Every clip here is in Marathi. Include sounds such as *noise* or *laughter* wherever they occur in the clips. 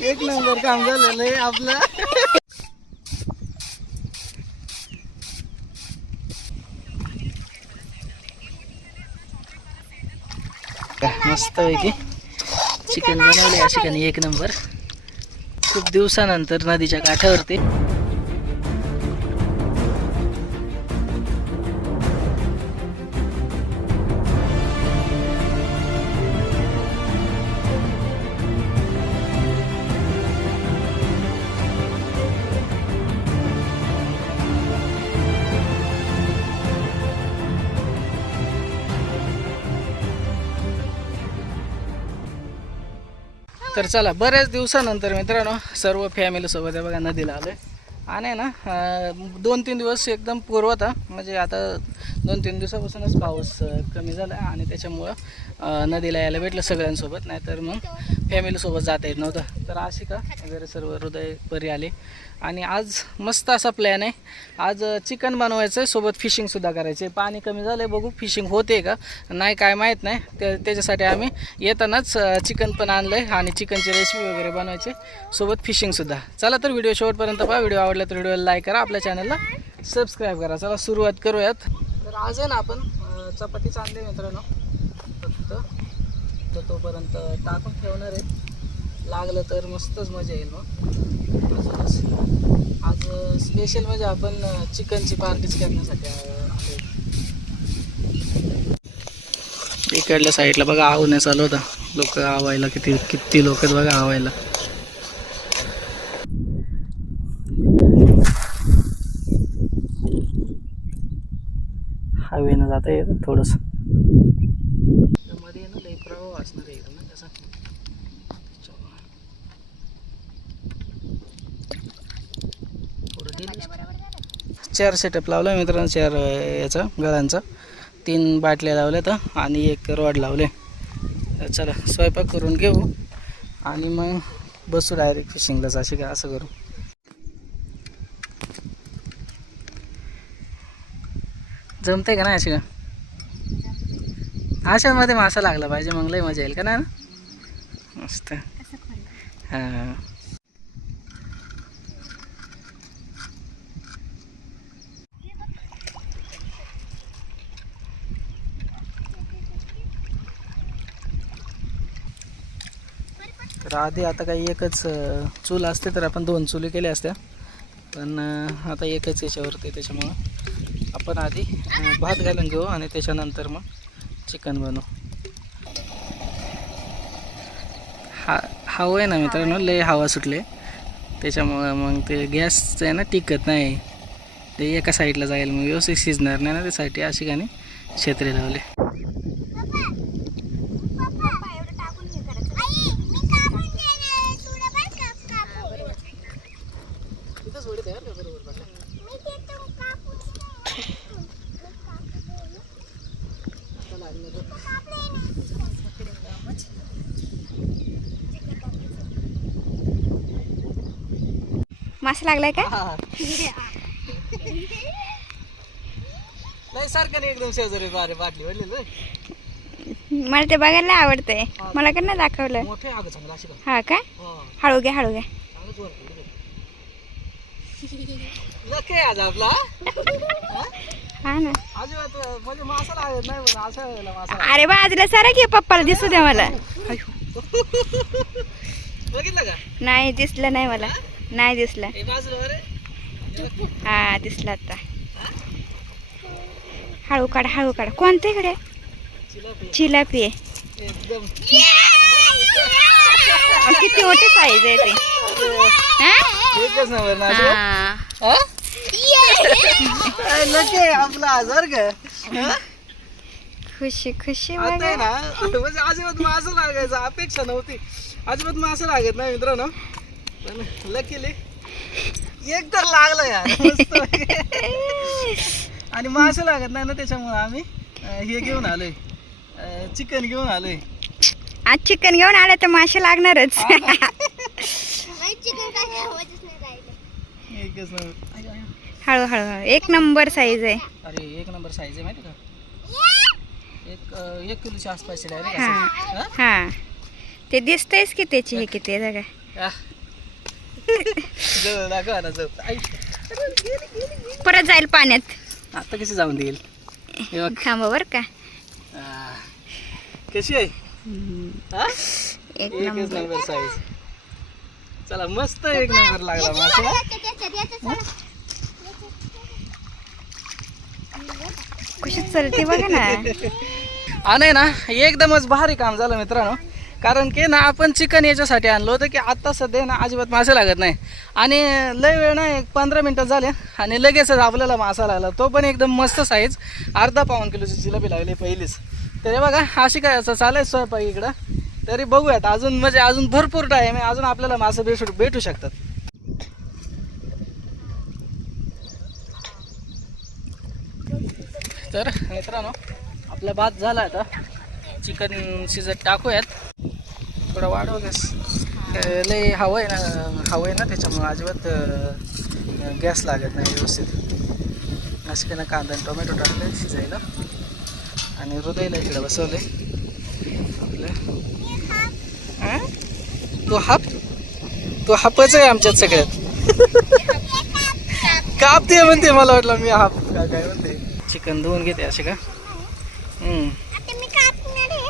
एक नंबर काम झालेलं आहे आपलं. मस्त पैकी. चिकन बनवले या ठिकाणी एक नंबर. खूप दिवसानंतर नदीच्या काठावरती. तर चला बऱ्याच दिवसानंतर मित्रांनो सर्व फॅमिलीसोबत आहे बघा नदीला आलो आहे आणि ना दोन तीन दिवस एकदम पूर्व म्हणजे आता दोन तीन दिवसापासूनच पाऊस कमी झाला आणि त्याच्यामुळं नदीला यायला भेटलं सगळ्यांसोबत. नाहीतर मग फॅमिलीसोबत जाता येत नव्हतं. तर अशी का? वगैरे सर्व हृदय परी आले. आणि आज मस्त असा प्लॅन आहे. आज चिकन बनवायचं आहे सोबत फिशिंगसुद्धा करायचं आहे पाणी कमी झालं आहे बघू फिशिंग होते का? नाही काय माहीत नाही. ते त्याच्यासाठी आम्ही येतानाच चिकन पण आणलं आहे आणि चिकनची रेसिपी वगैरे बनवायची. सोबत फिशिंगसुद्धा चला तर व्हिडिओ शेवटपर्यंत पहा. व्हिडिओ आवडला तर व्हिडिओला लाईक करा. आपल्या चॅनलला सबस्क्राईब करा. चला सुरुवात करूयात. तर आज आहे ना आपण चपाती चांदे मित्रांनो. फक्त तर तोपर्यंत टाकून ठेवणार आहे. लागलं तर मस्तच मजा येईल मग. अजूनच आज स्पेशल म्हणजे आपण चिकनची पार्टीच करण्यासाठी इकडल्या साईडला बघा आवणे चालू होता. लोक आवायला किती किती लोक बघा आवायला. जाता येतं थोडस. मध्ये ना लई असणार आहे ना त्याचा चार सेटअप लावला मित्रांनो चार याचा गळांचा तीन बाटल्या लावल्या तर आणि एक रॉड लावले चला स्वयंपाक करून घेऊ. आणि मग बसू डायरेक्ट फिशिंगलाच अशी का असं करू. जमते का नाही अशी का अशामध्ये मासा लागला पाहिजे मग लय मजा येईल का नाही ना? मस्त. हां. तर आधी आता काही एकच चूल असते तर आपण दोन चुली केल्या असत्या. पण आता एकच याच्यावरती त्याच्यामुळं. आपण आधी भात घालून घेऊ आणि त्याच्यानंतर मग चिकन बनवू. हा हवं आहे ना मित्रांनो लय हवा सुटले. त्याच्यामुळं मग ते गॅसचं आहे ना टिकत नाही. ते एका साईडला जाईल मग व्यवस्थित शिजणार नाही ना त्यासाठी. अशी गाणी छत्री लावले. मासा लागलाय का? नाही सारखं नाही एकदम शेजारी बारे बाटली वाढलेलं मला ते बघायला आवडतंय. मला का नाही दाखवलं. का? हा का? हळू घ्या हळू घ्या. लक आज आपला. हा? ना. म्हणजे अरे बाजूला सारा घे पप्पाला दिसू द्या मला. बघितलं का? नाही दिसलं नाही मला. नाही दिसलं. हे दिसलं आता. हळू काढ हळू काढ. कोणते कडे चिलापी. आहे. किती मोठी साईज आहे ते. हा? असं? हा. हा? आपला हा? खुशी खुशी ना म्हणजे अजिबात मासं लागायचं अपेक्षा नव्हती. अजिबात मासं लागत नाही मित्रांनो. पण लकीली एक तर लागलं यार मस्त. आणि मासं लागत नाही ना त्याच्यामुळे आम्ही अं, हे घेऊन आलोय. चिकन घेऊन आलोय. आज चिकन घेऊन आलं तर मासे लागणारच. एकच नंबर. I, I. हळू हळू हळू एक नंबर साईज आहे. अरे एक नंबर साईज आहे माहिती का? एक अं, एक किलोच्या आसपासची हा. डायरेक्ट हा. ते दिसतंयच की त्याची हे किती आहे आ. जवळ दाखवा ना जवळ आई. परत जाईल पाण्यात. आता कशी जाऊन देईल? हे बघ. थांबा बर का. आ. कशी आहे? हा? एक एकच नंबर. नंबर साईज चला मस्त एक नंबर लागला मासा कशी चलते बघा ना. *laughs* आणि ना एकदमच भारी काम झालं मित्रांनो. कारण की ना आपण चिकन याच्यासाठी आणलं होतं की आत्ता सध्या ना अजिबात मासे लागत नाही. आणि लय वेळ ना एक पंधरा मिनटं झाले आणि लगेचच आपल्याला मासा लागला. तो पण एकदम मस्त साईज अर्धा पाऊन किलोची जिलेबी लागली पहिलीच. तरी बघा अशी काय असं चालेल स्वयंपाक इकडं? तरी बघूयात अजून म्हणजे अजून भरपूर टाईम आहे अजून आपल्याला मासे भेटू भेटू शकतात. तर मित्रांनो आपला भात झाला आता. चिकन शिजत टाकूयात. थोडा वाढव गॅस लय हवं आहे ना हवं आहे ना त्याच्यामुळं अजिबात गॅस लागत नाही व्यवस्थित. असे काही ना कांदा आणि टोमॅटो टाकले शिजायला. आणि हृदयला इकडे बसवले आपलं? तो हाप? तो हापच आहे आमच्यात सगळ्यात. कापते म्हणते मला वाटलं मी हाप. काय काय म्हणते? चिकन धुवून घेते असे का.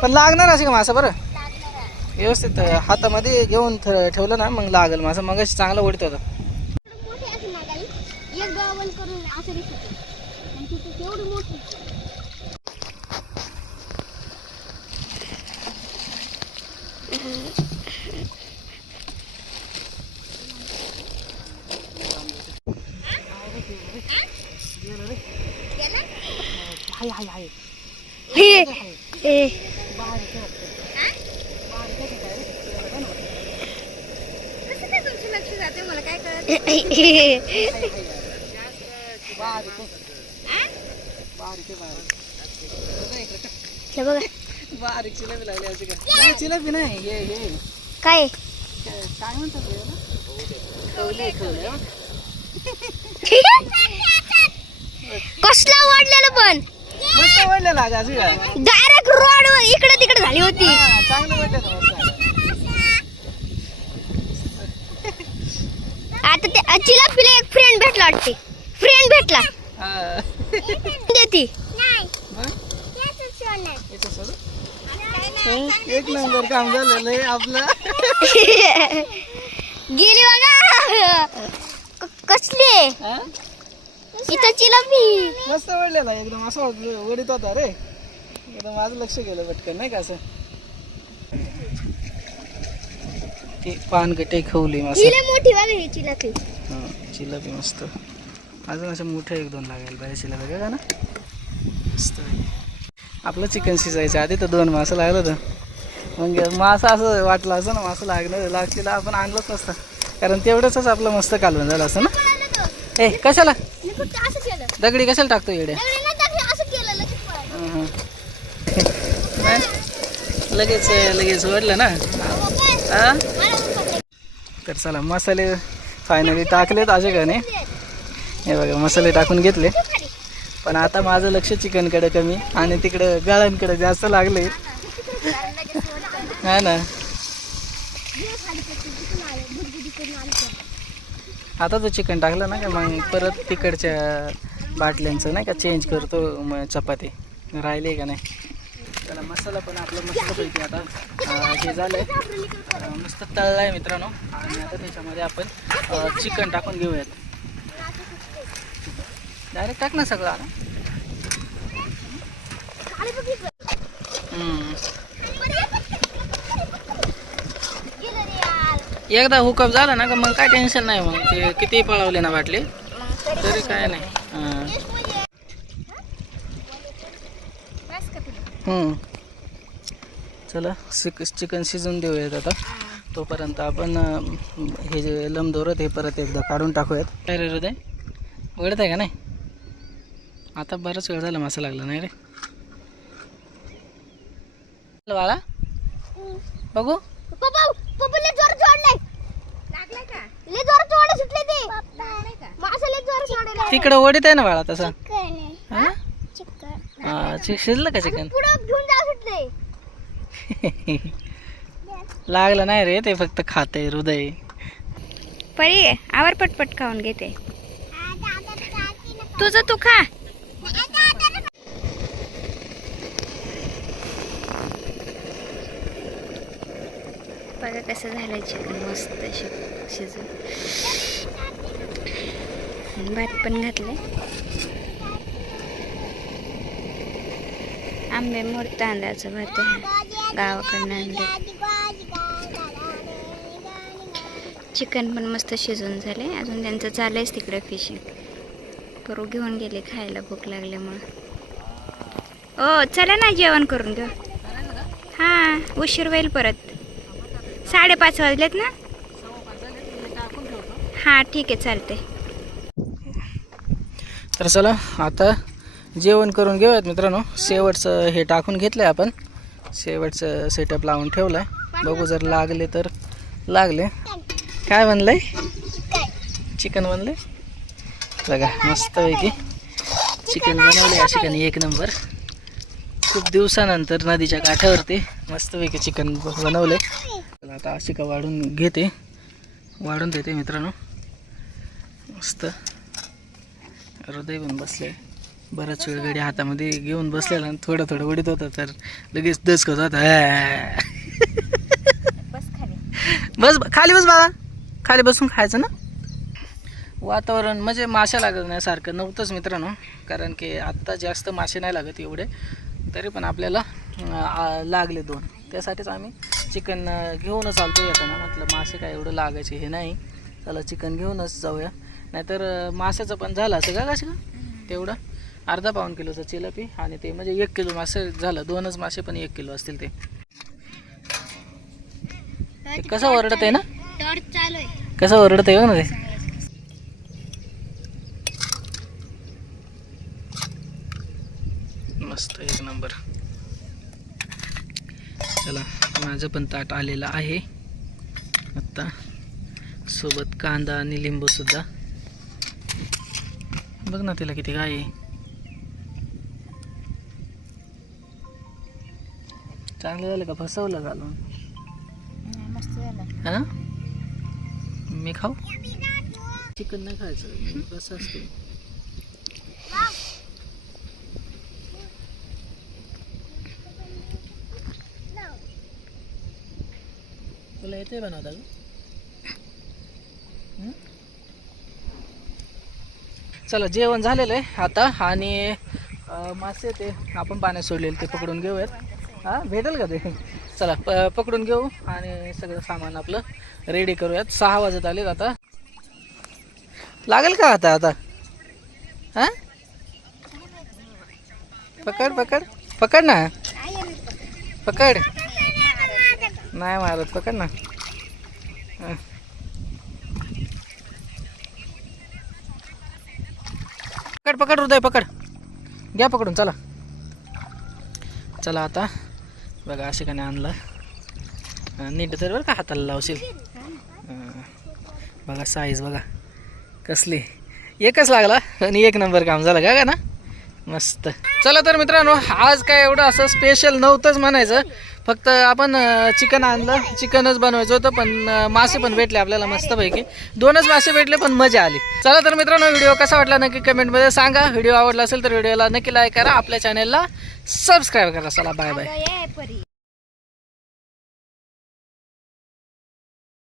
पण लागणार असे का मासा बरं? व्यवस्थित हातामध्ये घेऊन ठेवलं ना मग लागेल. मासा मग चांगलं ओढत होतं. हे हे हे बघा बारीक जिलेबी लागली अशी का नाही जिलेबी नाही हे हे काय काय म्हणतात याला? खवले खवले? कसला वाढलेलं पण मस्त वाढलेला डायरेक्ट रोड इकडे तिकडे झाली होती चांगलं वाटलं मस्त आता ते चिलापीला एक फ्रेंड भेटला वाटते. फ्रेंड भेटला. हा. देती? एक नंबर काम झालेलं आहे आपलं. गेली बघा. क- कसली? हा? इथं चिलापी मस्त वाढलेला एकदम असं वाट- वडीत होता रे. एकदम माझं लक्ष गेलं पटकन नाही का असं? ते पानगटे खवली मस्त. हिला मोठी बघा ही चिलापी हा, जिलेबी मस्त. अजून असं मोठं एक दोन लागेल बाहेर जिलेबी का ना. मस्त आपलं चिकन शिजायचं. आधी तर दोन मासं लागलं होतं. मग मासं असं वाटलं असं ना मासं लागलं लागतील आपण आणलंच नसतं. कारण तेवढंच आपलं मस्त कालवण झालं असं ना. ए कशाला? असं केलं. दगडी कशाला टाकतो येड्या असं केलं लगेच? लगेच लगेच वाढलं ना? हा तर चला मसाले फायनली टाकलेत असे का नाही हे बघा मसाले टाकून घेतले. पण आता माझं लक्ष चिकनकडे कमी आणि तिकडं गाळ्यांकडे जास्त लागले. हा ना. आता तो चिकन टाकलं ना का मग परत तिकडच्या बाटल्यांचं नाही का चेंज करतो मग चपाती. राहिले का नाही? त्याला मसाला पण आपला मस्तपैकी आता हे झालं आहे मस्त तळला आहे मित्रांनो. आणि आता त्याच्यामध्ये आपण चिकन टाकून घेऊयात. डायरेक्ट टाक ना सगळं आता. एकदा हुकअप झाला ना का मग काय टेन्शन नाही मग. ते किती पळवले ना बाटली तरी काय नाही हां. हम्म. चला चिक चिकन शिजून देऊयात आता. तोपर्यंत आपण हे जे लंबदोरत हे परत एकदा काढून टाकूयात. काय रे हृदय उघडत आहे का नाही? आता बराच वेळ झाला मासा लागला नाही रे? बाळा बघू. तिकडं ओढीत आहे ना बाळा तसा चिकन हा चिकन हा, चि- शिजलं का चिकन *laughs* लागलं नाही रे ते फक्त खाते हृदय. परी आवर पटपट खाऊन घेते. तुझं तू खा. बघा कसं झालंय चिकन मस्त शिजून भात पण घातलंय. आंबे मोर तांदळाचं भात आहे. गावाकडनं आणले चिकन पण मस्त शिजून झाले अजून त्यांचं चाललंयच तिकडे फिशिंग करू घेऊन गेले खायला भूक लागल्यामुळं. ओ चला ना जेवण करून घेऊ. हां उशीर होईल परत. साडेपाच वाजलेत ना? हां ठीक आहे चालते तर चला आता जेवण करून घेऊयात मित्रांनो. शेवटचं हे टाकून घेतलंय आपण. शेवटचं सेटअप लावून ठेवलंय. बघू जर लागले तर लागले. काय बनलंय चिकन बनलंय बघा मस्तपैकी चिकन बनवले या ठिकाणी एक नंबर. खूप दिवसानंतर नदीच्या काठावरती मस्तपैकी चिकन बनवले चला आता का वाढून घेते. वाढून देते मित्रांनो. मस्त. हृदय पण बसले बराच वेळ गडी हातामध्ये घेऊन बसलेला आणि थोडं थोडं उडीत होतं तर लगेच दचकत होता बस खाली. बस खाली बस बाबा खाली बसून खायचं ना? वातावरण म्हणजे मासे लागत नाही सारखं नव्हतंच मित्रांनो कारण की आत्ता जास्त मासे नाही लागत एवढे तरी पण आपल्याला लागले दोन. त्यासाठीच आम्ही चिकन घेऊनच आलतो येताना म्हटलं मासे काय एवढं लागायचे हे नाही. चला चिकन घेऊनच जाऊया. नाहीतर माशाचं पण झालं असं का कसं का? तेवढं. अर्धा पाऊन किलोचं चिलपी आणि ते म्हणजे एक किलो मासे झालं. दोनच मासे पण एक किलो असतील ते. कसं ओरडत आहे. ना कसं ओरडत आहे ना ते. मस्त एक नंबर. चला माझं पण ताट आलेलं आहे. आत्ता सोबत कांदा आणि लिंबू सुद्धा. बघ ना तिला किती काय आहे. चांगलं झालं का? फसवलं घालून. मस्त झालं. हा मी खाऊ? चिकन नाही खायचं. कसं असते. तुला येते बनवता का? चला जेवण झालेलं आहे आता आणि मासे ते आपण पाण्यात सोडलेले ते पकडून घेऊयात. हां भेटेल का ते? चला प पकडून घेऊ आणि सगळं सामान आपलं रेडी करूयात. सहा वाजत आलेत आता. लागेल का आता आता? हां? पकड पकड. पकड ना. पकड. नाही मारत पकड ना. पकड पकड हृदय पकड. घ्या पकडून चला. चला आता. बघा असे काने आणलं नीट तर बरं का हाताला लावशील. बघा साईज बघा. कसली? एकच लागला आणि एक नंबर काम झालं का का ना मस्त. चला तर मित्रांनो आज काय एवढं असं स्पेशल नव्हतंच म्हणायचं. फक्त आपण चिकन आणलं. चिकनच बनवायचं होतं पण मासे पण भेटले आपल्याला मस्तपैकी. दोनच मासे भेटले पण मजा आली. चला तर मित्रांनो व्हिडिओ कसा वाटला नक्की कमेंटमध्ये सांगा. व्हिडिओ आवडला असेल तर व्हिडिओला नक्की लाईक करा. आपल्या चॅनेलला सबस्क्राईब करा. चला बाय बाय